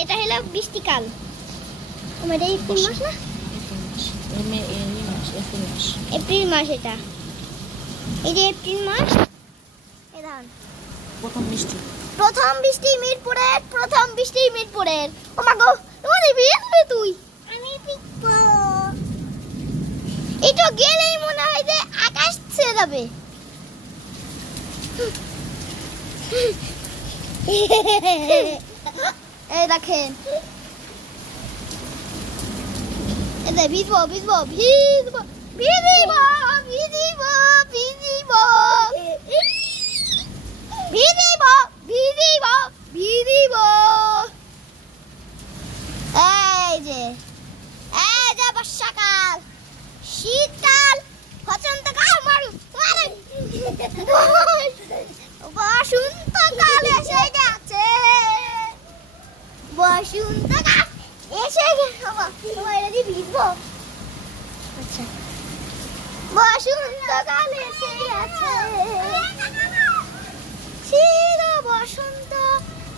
এটা হলো বৃষ্টিকাল। আমাদের এপ্রিল মাস না, এপ্রিল মাস এটা। এই যে এপ্রিল মাস, প্রথম বৃষ্টি, প্রথম বৃষ্টি মিরপুরের, প্রথম বৃষ্টি মিরপুরের। ও মা গো, তোমার বিয়ে হবে তুই? আমি পিকবো। এটা গেলেই মনে হয় যে আকাশ ছেড়ে যাবে। এই দেখেন, এই যে ভিজবো ভিজবো ভিজবো ভিজিব ভিজিব ভিজিব ভিজিব ভিজিব ভিজিব। এই যে বর্ষাকাল, শীতকাল, বসন্তকাল, বসন্তকাল এসে গেছে, বসন্তকাল এসে গেছে। ভিজবো, আচ্ছা, বসন্তকাল এসে গেছে, চির বসন্ত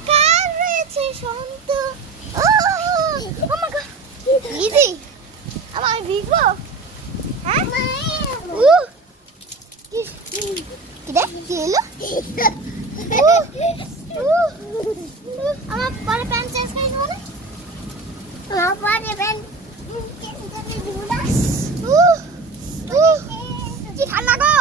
কাল রয়েছে সন্ত। ভিজি, আমার ভিজবো। হ্যাঁ, আমার পরে প্যান্ট চেঞ্জ করে দেবো না, আমার পরে প্যান্ট কি ঠান্ডা গো।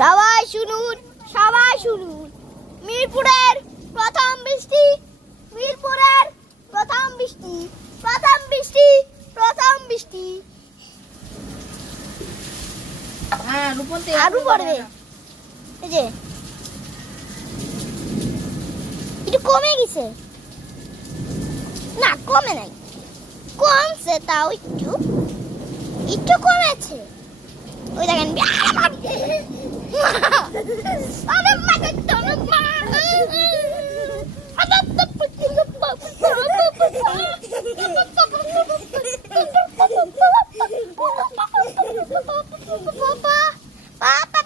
সবাই শুনুন, সবাই শুনুন, মিরপুরের প্রথম বৃষ্টি, মিরপুরের প্রথম বৃষ্টি, প্রথম বৃষ্টি, প্রথম বৃষ্টি। হ্যাঁ, রূপন্তে আরো পড়বে। এই যে একটু কমে গেছে না, কমে নাই, কমছে, তাও একটু একটু কমেছে। ওই দেখেন, পাপা